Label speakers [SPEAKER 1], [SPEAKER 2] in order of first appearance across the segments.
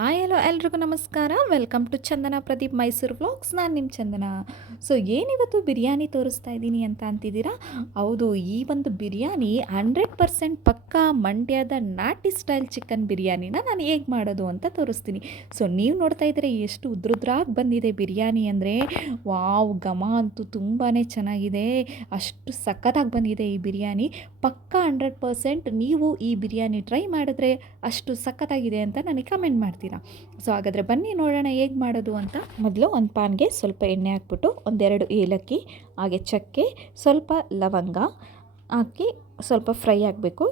[SPEAKER 1] Hi hello ಎಲ್ರಿಗೂ ನಮಸ್ಕಾರ. Welcome to Chandana Pradeep Mysuru vlogs ನಾನು ನಿಮ್ಮ ಚಂದನ. ಸೊ ಏನಿವತ್ತು ಬಿರಿಯಾನಿ ತೋರಿಸ್ತಾ ಇದ್ದೀನಿ ಅಂತ ಅಂತಿದ್ದೀರಾ? ಹೌದು, ಈ ಒಂದು ಬಿರಿಯಾನಿ ಹಂಡ್ರೆಡ್ ಪರ್ಸೆಂಟ್ ಪಕ್ಕಾ ಮಂಡ್ಯದ ನಾಟಿ ಸ್ಟೈಲ್ ಚಿಕನ್ ಬಿರಿಯಾನಿನ ನಾನು ಹೇಗೆ ಮಾಡೋದು ಅಂತ ತೋರಿಸ್ತೀನಿ. ಸೊ ನೀವು ನೋಡ್ತಾ ಇದ್ದೀರಾ ಎಷ್ಟು ಉದ್ರುದ್ರಾಗಿ ಬಂದಿದೆ ಬಿರಿಯಾನಿ ಅಂದರೆ, ವಾವ್, ಘಮ ಅಂತೂ ತುಂಬಾ ಚೆನ್ನಾಗಿದೆ. ಅಷ್ಟು ಸಖತ್ತಾಗಿ ಬಂದಿದೆ ಈ ಬಿರಿಯಾನಿ. ಪಕ್ಕಾ ಹಂಡ್ರೆಡ್ ಪರ್ಸೆಂಟ್ ನೀವು ಈ ಬಿರಿಯಾನಿ ಟ್ರೈ ಮಾಡಿದ್ರೆ ಅಷ್ಟು ಸಖತ್ತಾಗಿದೆ ಅಂತ ನನಗೆ ಕಮೆಂಟ್ ಮಾಡ್ತೀರಾ ಸೊ ಹಾಗಾದರೆ ಬನ್ನಿ ನೋಡೋಣ ಹೇಗೆ ಮಾಡೋದು ಅಂತ. ಮೊದಲು ಒಂದು ಪಾನ್ಗೆ ಸ್ವಲ್ಪ ಎಣ್ಣೆ ಹಾಕ್ಬಿಟ್ಟು ಒಂದೆರಡು ಏಲಕ್ಕಿ, ಹಾಗೆ ಚಕ್ಕೆ, ಸ್ವಲ್ಪ ಲವಂಗ, ಹಾಕಿ ಸ್ವಲ್ಪ ಫ್ರೈ ಆಗಬೇಕು.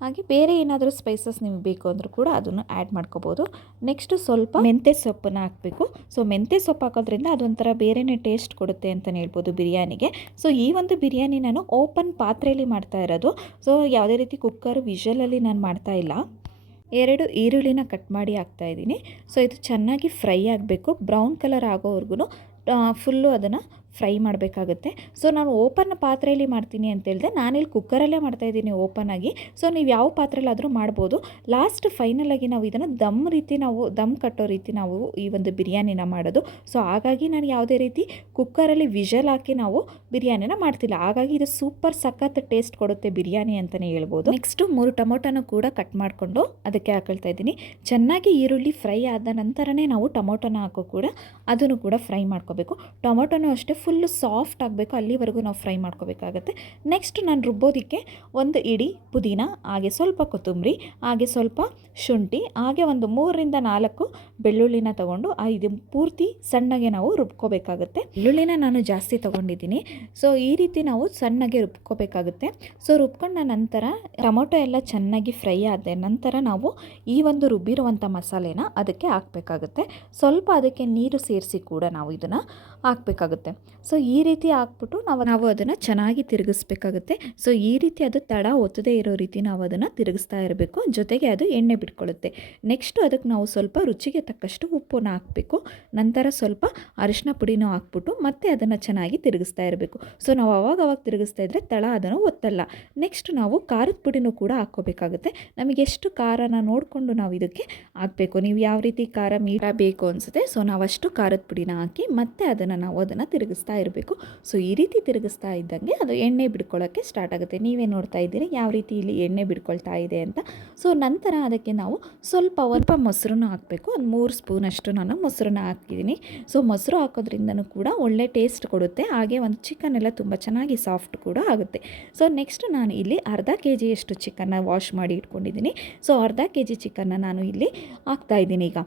[SPEAKER 1] ಹಾಗೆ ಬೇರೆ ಏನಾದರೂ ಸ್ಪೈಸಸ್ ನಿಮಗೆ ಬೇಕು ಅಂದರೂ ಕೂಡ ಅದನ್ನು ಆ್ಯಡ್ ಮಾಡ್ಕೋಬೋದು. ನೆಕ್ಸ್ಟು ಸ್ವಲ್ಪ ಮೆಂತ್ಯ ಸೊಪ್ಪನ್ನು ಹಾಕಬೇಕು. ಸೊ ಮೆಂತ್ಯ ಸೊಪ್ಪು ಹಾಕೋದ್ರಿಂದ ಅದೊಂಥರ ಬೇರೆಯೇ ಟೇಸ್ಟ್ ಕೊಡುತ್ತೆ ಅಂತಲೇ ಹೇಳ್ಬೋದು ಬಿರಿಯಾನಿಗೆ. ಸೊ ಈ ಒಂದು ಬಿರಿಯಾನಿ ನಾನು ಓಪನ್ ಪಾತ್ರೆಯಲ್ಲಿ ಮಾಡ್ತಾ ಇರೋದು. ಸೊ ಯಾವುದೇ ರೀತಿ ಕುಕ್ಕರ್ ವಿಷಲಲ್ಲಿ ನಾನು ಮಾಡ್ತಾ ಇಲ್ಲ. ಎರಡು ಈರುಳ್ಳಿನ ಕಟ್ ಮಾಡಿ ಹಾಕ್ತಾ ಇದ್ದೀನಿ. ಸೊ ಇದು ಚೆನ್ನಾಗಿ ಫ್ರೈ ಆಗಬೇಕು. ಬ್ರೌನ್ ಕಲರ್ ಆಗೋವರೆಗೂ ಫುಲ್ಲು ಅದನ್ನು ಫ್ರೈ ಮಾಡಬೇಕಾಗುತ್ತೆ. ಸೊ, ನಾನು ಓಪನ್ ಪಾತ್ರೆಯಲ್ಲಿ ಮಾಡ್ತೀನಿ ಅಂತ ಹೇಳಿದೆ ನಾನಿಲ್ಲಿ ಕುಕ್ಕರಲ್ಲೇ ಮಾಡ್ತಾಯಿದ್ದೀನಿ ಓಪನ್ ಆಗಿ. ಸೊ, ನೀವು ಯಾವ ಪಾತ್ರೆಯಲ್ಲಾದರೂ ಮಾಡ್ಬೋದು. ಲಾಸ್ಟ್ ಫೈನಲಾಗಿ ನಾವು ಇದನ್ನು ದಮ್ ರೀತಿ ನಾವು, ದಮ್ ಕಟ್ಟೋ ರೀತಿ ನಾವು ಈ ಒಂದು ಬಿರಿಯಾನಿನ ಮಾಡೋದು. ಸೊ, ಹಾಗಾಗಿ ನಾನು ಯಾವುದೇ ರೀತಿ ಕುಕ್ಕರಲ್ಲಿ ವಿಷಲ್ ಹಾಕಿ ನಾವು ಬಿರಿಯಾನಿನ ಮಾಡ್ತಿಲ್ಲ. ಹಾಗಾಗಿ ಇದು ಸೂಪರ್ ಸಖತ್ ಟೇಸ್ಟ್ ಕೊಡುತ್ತೆ ಬಿರಿಯಾನಿ ಅಂತಲೇ ಹೇಳ್ಬೋದು. ನೆಕ್ಸ್ಟು ಮೂರು ಟೊಮೊಟೊನ ಕೂಡ ಕಟ್ ಮಾಡಿಕೊಂಡು ಅದಕ್ಕೆ ಹಾಕೊಳ್ತಾ ಇದ್ದೀನಿ. ಚೆನ್ನಾಗಿ ಈರುಳ್ಳಿ ಫ್ರೈ ಆದ ನಂತರನೇ ನಾವು ಟೊಮೊಟೊನ ಹಾಕೋ ಕೂಡ ಅದನ್ನು ಕೂಡ ಫ್ರೈ ಮಾಡ್ಕೋಬೇಕು. ಟೊಮೊಟೊನೂ ಅಷ್ಟೇ ಫುಲ್ಲು ಸಾಫ್ಟ್ ಆಗಬೇಕು, ಅಲ್ಲಿವರೆಗೂ ನಾವು ಫ್ರೈ ಮಾಡ್ಕೋಬೇಕಾಗತ್ತೆ. ನೆಕ್ಸ್ಟ್ ನಾನು ರುಬ್ಬೋದಕ್ಕೆ ಒಂದು ಇಡಿ ಪುದೀನ, ಹಾಗೆ ಸ್ವಲ್ಪ ಕೊತ್ತಂಬರಿ, ಹಾಗೆ ಸ್ವಲ್ಪ ಶುಂಠಿ, ಹಾಗೆ ಒಂದು ಮೂರರಿಂದ ನಾಲ್ಕು ಬೆಳ್ಳುಳ್ಳಿನ ತಗೊಂಡು ಇದು ಪೂರ್ತಿ ಸಣ್ಣಗೆ ನಾವು ರುಬ್ಕೋಬೇಕಾಗುತ್ತೆ. ಬೆಳ್ಳುಳ್ಳಿನ ನಾನು ಜಾಸ್ತಿ ತೊಗೊಂಡಿದ್ದೀನಿ. ಸೊ, ಈ ರೀತಿ ನಾವು ಸಣ್ಣಗೆ ರುಬ್ಕೋಬೇಕಾಗುತ್ತೆ. ಸೊ, ರುಬ್ಕೊಂಡ ನಂತರ ಟೊಮೊಟೊ ಎಲ್ಲ ಚೆನ್ನಾಗಿ ಫ್ರೈ ಆದ ನಂತರ ನಾವು ಈ ಒಂದು ರುಬ್ಬಿರುವಂಥ ಮಸಾಲೆನ ಅದಕ್ಕೆ ಹಾಕಬೇಕಾಗುತ್ತೆ. ಸ್ವಲ್ಪ ಅದಕ್ಕೆ ನೀರು ಸೇರಿಸಿ ಕೂಡ ನಾವು ಇದನ್ನು ಹಾಕಬೇಕಾಗುತ್ತೆ. ಸೊ ಈ ರೀತಿ ಹಾಕ್ಬಿಟ್ಟು ನಾವು ನಾವು ಅದನ್ನು ಚೆನ್ನಾಗಿ ತಿರುಗಿಸ್ಬೇಕಾಗುತ್ತೆ. ಸೊ ಈ ರೀತಿ ಅದು ತಡ ಒತ್ತದೇ ಇರೋ ರೀತಿ ನಾವು ಅದನ್ನು ತಿರುಗಿಸ್ತಾ ಇರಬೇಕು. ಜೊತೆಗೆ ಅದು ಎಣ್ಣೆ ಬಿಟ್ಕೊಳ್ಳುತ್ತೆ. ನೆಕ್ಸ್ಟು ಅದಕ್ಕೆ ನಾವು ಸ್ವಲ್ಪ ರುಚಿಗೆ ತಕ್ಕಷ್ಟು ಉಪ್ಪನ್ನು ಹಾಕಬೇಕು. ನಂತರ ಸ್ವಲ್ಪ ಅರಿಶಿನ ಪುಡಿನೂ ಹಾಕ್ಬಿಟ್ಟು ಮತ್ತೆ ಅದನ್ನು ಚೆನ್ನಾಗಿ ತಿರುಗಿಸ್ತಾ ಇರಬೇಕು. ಸೊ ನಾವು ಅವಾಗ ಅವಾಗ ತಿರುಗಿಸ್ತಾ ಇದ್ದರೆ ತಳ ಅದನ್ನು ಒತ್ತಲ್ಲ. ನೆಕ್ಸ್ಟ್ ನಾವು ಖಾರದ ಪುಡಿನೂ ಕೂಡ ಹಾಕ್ಕೋಬೇಕಾಗುತ್ತೆ. ನಮಗೆ ಎಷ್ಟು ಖಾರನ ನೋಡಿಕೊಂಡು ನಾವು ಇದಕ್ಕೆ ಹಾಕಬೇಕು. ನೀವು ಯಾವ ರೀತಿ ಖಾರ ಮೀಟ ಬೇಕು ಅನಿಸುತ್ತೆ. ಸೊ ನಾವಷ್ಟು ಖಾರದ ಪುಡಿನ ಹಾಕಿ ಮತ್ತೆ ಅದನ್ನು ನಾವು ಅದನ್ನು ತಿರುಗಿಸ್ತಾ ಇರಬೇಕು. ಸೊ ಈ ರೀತಿ ತಿರುಗಿಸ್ತಾ ಇದ್ದಂಗೆ ಅದು ಎಣ್ಣೆ ಬಿಡ್ಕೊಳ್ಳೋಕ್ಕೆ ಸ್ಟಾರ್ಟ್ ಆಗುತ್ತೆ. ನೀವೇ ನೋಡ್ತಾ ಇದ್ದೀರಿ ಯಾವ ರೀತಿ ಇಲ್ಲಿ ಎಣ್ಣೆ ಬಿಡ್ಕೊಳ್ತಾ ಇದೆ ಅಂತ. ಸೊ ನಂತರ ಅದಕ್ಕೆ ನಾವು ಸ್ವಲ್ಪ ಸ್ವಲ್ಪ ಮೊಸರನ್ನ ಹಾಕಬೇಕು. ಒಂದು ಮೂರು ಸ್ಪೂನಷ್ಟು ನಾನು ಮೊಸರನ್ನ ಹಾಕಿದ್ದೀನಿ. ಸೊ ಮೊಸರು ಹಾಕೋದ್ರಿಂದನೂ ಕೂಡ ಒಳ್ಳೆ ಟೇಸ್ಟ್ ಕೊಡುತ್ತೆ. ಹಾಗೆ ಒಂದು ಚಿಕನ್ ಎಲ್ಲ ತುಂಬ ಚೆನ್ನಾಗಿ ಸಾಫ್ಟ್ ಕೂಡ ಆಗುತ್ತೆ. ಸೊ ನೆಕ್ಸ್ಟ್ ನಾನು ಇಲ್ಲಿ ಅರ್ಧ ಕೆ ಜಿಯಷ್ಟು ಚಿಕನ್ನ ವಾಶ್ ಮಾಡಿ ಇಟ್ಕೊಂಡಿದ್ದೀನಿ. ಸೊ ಅರ್ಧ ಕೆ ಜಿ ಚಿಕನ್ನ ನಾನು ಇಲ್ಲಿ ಹಾಕ್ತಾ ಇದ್ದೀನಿ ಈಗ.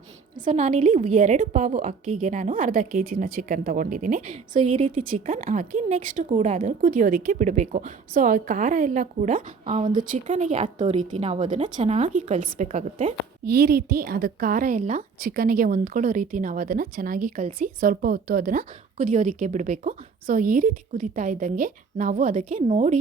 [SPEAKER 1] ಸೊ ನಾನಿಲ್ಲಿ ಎರಡು ಪಾವು ಅಕ್ಕಿಗೆ ನಾನು ಅರ್ಧ ಕೆ ಜಿನ ಚಿಕನ್ ತೊಗೊಂಡಿದ್ದೀನಿ. ಸೊ ಈ ರೀತಿ ಚಿಕನ್ ಹಾಕಿ ನೆಕ್ಸ್ಟ್ ಕೂಡ ಅದನ್ನು ಕುದಿಯೋದಕ್ಕೆ ಬಿಡಬೇಕು. ಸೊ ಖಾರ ಎಲ್ಲ ಕೂಡ ಆ ಒಂದು ಚಿಕನಿಗೆ ಹತ್ತೋ ರೀತಿ ನಾವು ಅದನ್ನು ಚೆನ್ನಾಗಿ ಕಲಿಸ್ಬೇಕಾಗುತ್ತೆ. ಈ ರೀತಿ ಅದು ಖಾರ ಎಲ್ಲ ಚಿಕನಿಗೆ ಹೊಂದ್ಕೊಳ್ಳೋ ರೀತಿ ನಾವು ಅದನ್ನು ಚೆನ್ನಾಗಿ ಕಲಸಿ ಸ್ವಲ್ಪ ಹೊತ್ತು ಅದನ್ನು ಕುದಿಯೋದಕ್ಕೆ ಬಿಡಬೇಕು. ಸೊ ಈ ರೀತಿ ಕುದೀತಾ ಇದ್ದಂಗೆ ನಾವು ಅದಕ್ಕೆ ನೋಡಿ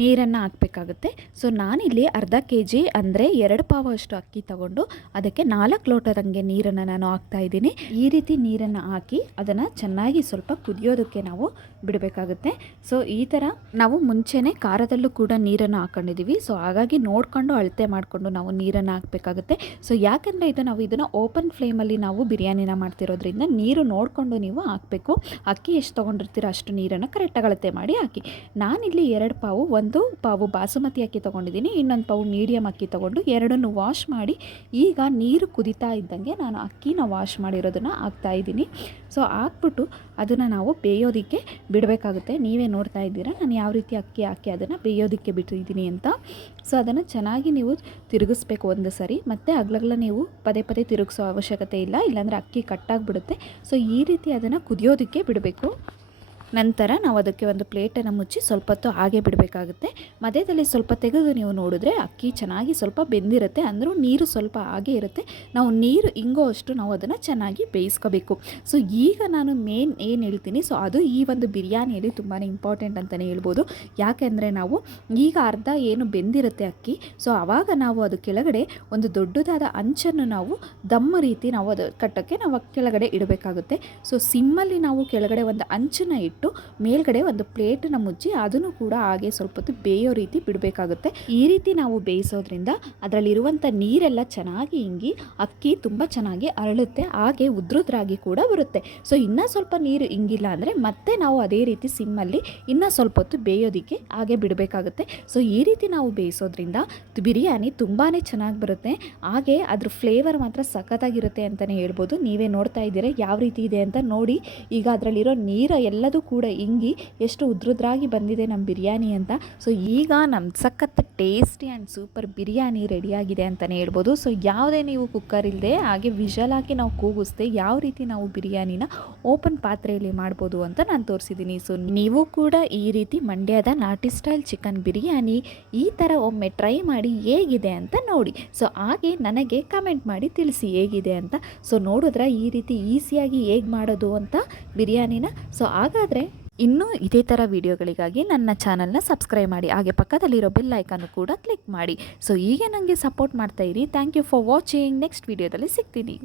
[SPEAKER 1] ನೀರನ್ನು ಹಾಕಬೇಕಾಗುತ್ತೆ. ಸೊ ನಾನಿಲ್ಲಿ ಅರ್ಧ ಕೆ ಜಿ ಅಂದರೆ ಎರಡು ಪಾವು ಅಷ್ಟು ಅಕ್ಕಿ ತಗೊಂಡು ಅದಕ್ಕೆ ನಾಲ್ಕು ಲೋಟದಂಗೆ ನೀರನ್ನು ನಾನು ಹಾಕ್ತಾ ಇದ್ದೀನಿ. ಈ ರೀತಿ ನೀರನ್ನು ಹಾಕಿ ಅದನ್ನು ಚೆನ್ನಾಗಿ ಸ್ವಲ್ಪ ಕುದಿಯೋದಕ್ಕೆ ನಾವು ಬಿಡಬೇಕಾಗುತ್ತೆ. ಸೊ ಈ ಥರ ನಾವು ಮುಂಚೆನೇ ಖಾರದಲ್ಲೂ ಕೂಡ ನೀರನ್ನು ಹಾಕೊಂಡಿದ್ದೀವಿ. ಸೊ ಹಾಗಾಗಿ ನೋಡಿಕೊಂಡು ಅಳತೆ ಮಾಡಿಕೊಂಡು ನಾವು ನೀರನ್ನು ಹಾಕಬೇಕಾಗುತ್ತೆ. ಸೊ ಯಾಕೆಂದರೆ ಇದು ನಾವು ಇದನ್ನು ಓಪನ್ ಫ್ಲೇಮಲ್ಲಿ ನಾವು ಬಿರಿಯಾನಿನ ಮಾಡ್ತಿರೋದ್ರಿಂದ ನೀರು ನೋಡಿಕೊಂಡು ನೀವು ಹಾಕಬೇಕು. ಅಕ್ಕಿ ಎಷ್ಟು ತೊಗೊಂಡಿರ್ತೀರೋ ಅಷ್ಟು ನೀರನ್ನು ಕರೆಕ್ಟಾಗಿ ಅಳತೆ ಮಾಡಿ ಹಾಕಿ. ನಾನಿಲ್ಲಿ ಎರಡು ಪಾವು, ಒಂದು ಪಾವು ಬಾಸುಮತಿ ಅಕ್ಕಿ ತೊಗೊಂಡಿದ್ದೀನಿ, ಇನ್ನೊಂದು ಪಾವು ಮೀಡಿಯಮ್ ಅಕ್ಕಿ ತೊಗೊಂಡು ಎರಡನ್ನು ವಾಶ್ ಮಾಡಿ, ಈಗ ನೀರು ಕುದಿತಾ ಇದ್ದಂಗೆ ನಾನು ಅಕ್ಕಿನ ವಾಶ್ ಮಾಡಿರೋದನ್ನು ಹಾಕ್ತಾ ಇದ್ದೀನಿ. ಸೊ ಹಾಕ್ಬಿಟ್ಟು ಅದನ್ನು ನಾವು ಬೇಯೋದಕ್ಕೆ ಬಿಡಬೇಕಾಗುತ್ತೆ. ನೀವೇ ನೋಡ್ತಾ ಇದ್ದೀರಾ, ನಾನು ಯಾವ ರೀತಿ ಅಕ್ಕಿ ಹಾಕಿ ಅದನ್ನು ಬೇಯೋದಕ್ಕೆ ಬಿಟ್ಟಿದ್ದೀನಿ ಅಂತ. ಸೊ ಅದನ್ನು ಚೆನ್ನಾಗಿ ನೀವು ತಿರುಗಿಸ್ಬೇಕು ಒಂದು ಸರಿ, ಮತ್ತು ಅಗ್ಲಗ್ಲ ನೀವು ಪದೇ ಪದೇ ತಿರುಗಿಸೋ ಅವಶ್ಯಕತೆ ಇಲ್ಲ, ಇಲ್ಲಾಂದರೆ ಅಕ್ಕಿ ಕಟ್ಟಾಗಿಬಿಡುತ್ತೆ ಸೊ ಈ ರೀತಿ ಅದನ್ನು ಕುದಿಯೋದಕ್ಕೆ ಬಿಡಬೇಕು. ನಂತರ ನಾವು ಅದಕ್ಕೆ ಒಂದು ಪ್ಲೇಟನ್ನು ಮುಚ್ಚಿ ಸ್ವಲ್ಪ ಹೊತ್ತು ಹಾಗೆ ಬಿಡಬೇಕಾಗುತ್ತೆ. ಮಧ್ಯದಲ್ಲಿ ಸ್ವಲ್ಪ ತೆಗೆದು ನೀವು ನೋಡಿದ್ರೆ ಅಕ್ಕಿ ಚೆನ್ನಾಗಿ ಸ್ವಲ್ಪ ಬೆಂದಿರುತ್ತೆ, ಅಂದರೂ ನೀರು ಸ್ವಲ್ಪ ಹಾಗೆ ಇರುತ್ತೆ. ನಾವು ನೀರು ಇಂಗೋ ಅಷ್ಟು ನಾವು ಅದನ್ನು ಚೆನ್ನಾಗಿ ಬೇಯಿಸ್ಕೋಬೇಕು. ಸೊ ಈಗ ನಾನು ಮೇನ್ ಏನು ಹೇಳ್ತೀನಿ ಸೊ ಅದು ಈ ಒಂದು ಬಿರಿಯಾನಿಯಲ್ಲಿ ತುಂಬಾ ಇಂಪಾರ್ಟೆಂಟ್ ಅಂತಲೇ ಹೇಳ್ಬೋದು. ಯಾಕೆಂದರೆ ನಾವು ಈಗ ಅರ್ಧ ಏನು ಬೆಂದಿರುತ್ತೆ ಅಕ್ಕಿ ಸೊ ಆವಾಗ ನಾವು ಅದು ಕೆಳಗಡೆ ಒಂದು ದೊಡ್ಡದಾದ ಅಂಚನ್ನು ನಾವು ದಮ್ಮ ರೀತಿ ನಾವು ಅದು ಕಟ್ಟೋಕ್ಕೆ ನಾವು ಕೆಳಗಡೆ ಇಡಬೇಕಾಗುತ್ತೆ. ಸೊ ಸಿಮ್ಮಲ್ಲಿ ನಾವು ಕೆಳಗಡೆ ಒಂದು ಅಂಚನ್ನು ಇಟ್ಟು ಬಿಟ್ಟು ಮೇಲ್ಗಡೆ ಒಂದು ಪ್ಲೇಟನ್ನ ಮುಚ್ಚಿ ಅದನ್ನು ಕೂಡ ಹಾಗೆ ಸ್ವಲ್ಪ ಹೊತ್ತು ಬೇಯೋ ರೀತಿ ಬಿಡಬೇಕಾಗುತ್ತೆ. ಈ ರೀತಿ ನಾವು ಬೇಯಿಸೋದ್ರಿಂದ ಅದರಲ್ಲಿರುವಂಥ ನೀರೆಲ್ಲ ಚೆನ್ನಾಗಿ ಇಂಗಿ ಅಕ್ಕಿ ತುಂಬ ಚೆನ್ನಾಗಿ ಅರಳುತ್ತೆ, ಹಾಗೆ ಉದ್ರುದ್ರಾಗಿ ಕೂಡ ಬರುತ್ತೆ. ಸೊ, ಇನ್ನೂ ಸ್ವಲ್ಪ ನೀರು ಇಂಗಿಲ್ಲ ಅಂದರೆ ಮತ್ತೆ ನಾವು ಅದೇ ರೀತಿ ಸಿಮ್ಮಲ್ಲಿ ಇನ್ನೂ ಸ್ವಲ್ಪ ಹೊತ್ತು ಬೇಯೋದಕ್ಕೆ ಹಾಗೆ ಬಿಡಬೇಕಾಗುತ್ತೆ. ಸೊ, ಈ ರೀತಿ ನಾವು ಬೇಯಿಸೋದ್ರಿಂದ ಬಿರಿಯಾನಿ ತುಂಬಾ ಚೆನ್ನಾಗಿ ಬರುತ್ತೆ. ಹಾಗೆ ಅದ್ರ ಫ್ಲೇವರ್ ಮಾತ್ರ ಸಖತ್ತಾಗಿರುತ್ತೆ ಅಂತಲೇ ಹೇಳ್ಬೋದು. ನೀವೇ ನೋಡ್ತಾ ಇದ್ದೀರಾ, ಯಾವ ರೀತಿ ಇದೆ ಅಂತ ನೋಡಿ. ಈಗ ಅದರಲ್ಲಿರೋ ನೀರು ಎಲ್ಲದೂ ಕೂಡ ಇಂಗಿ ಎಷ್ಟು ಉದ್ರುದ್ರಾಗಿ ಬಂದಿದೆ ನಮ್ಮ ಬಿರಿಯಾನಿ ಅಂತ. ಸೊ ಈಗ ನಮ್ಮ ಸಖತ್ ಟೇಸ್ಟಿ ಆ್ಯಂಡ್ ಸೂಪರ್ ಬಿರಿಯಾನಿ ರೆಡಿಯಾಗಿದೆ ಅಂತಲೇ ಹೇಳ್ಬೋದು. ಸೊ ಯಾವುದೇ ನೀವು ಕುಕ್ಕರ್ ಇಲ್ಲದೆ ಹಾಗೆ ವಿಷಲ್ ಹಾಕಿ ನಾವು ಕೂಗಿಸ್ದೆ ಯಾವ ರೀತಿ ನಾವು ಬಿರಿಯಾನಿನ ಓಪನ್ ಪಾತ್ರೆಯಲ್ಲಿ ಮಾಡ್ಬೋದು ಅಂತ ನಾನು ತೋರಿಸಿದ್ದೀನಿ ಸೊ ನೀವು ಕೂಡ ಈ ರೀತಿ ಮಂಡ್ಯದ ನಾಟಿ ಸ್ಟೈಲ್ ಚಿಕನ್ ಬಿರಿಯಾನಿ ಈ ಥರ ಒಮ್ಮೆ ಟ್ರೈ ಮಾಡಿ ಹೇಗಿದೆ ಅಂತ ನೋಡಿ. ಸೊ ಹಾಗೆ ನನಗೆ ಕಮೆಂಟ್ ಮಾಡಿ ತಿಳಿಸಿ ಹೇಗಿದೆ ಅಂತ. ಸೊ ನೋಡಿದ್ರೆ ಈ ರೀತಿ ಈಸಿಯಾಗಿ ಹೇಗೆ ಮಾಡೋದು ಅಂತ ಬಿರಿಯಾನಿನ. ಸೊ ಹಾಗಾದರೆ ಇನ್ನೂ ಇದೇ ಥರ ವಿಡಿಯೋಗಳಿಗಾಗಿ ನನ್ನ ಚಾನಲ್ನ ಸಬ್ಸ್ಕ್ರೈಬ್ ಮಾಡಿ, ಹಾಗೆ ಪಕ್ಕದಲ್ಲಿರೋ ಬೆಲ್ ಐಕನ್ನು ಕೂಡ ಕ್ಲಿಕ್ ಮಾಡಿ. ಸೊ ಹೀಗೆ ನನಗೆ ಸಪೋರ್ಟ್ ಮಾಡ್ತಾ ಇರಿ. Thank you for watching next ವೀಡಿಯೋದಲ್ಲಿ ಸಿಗ್ತೀನಿ.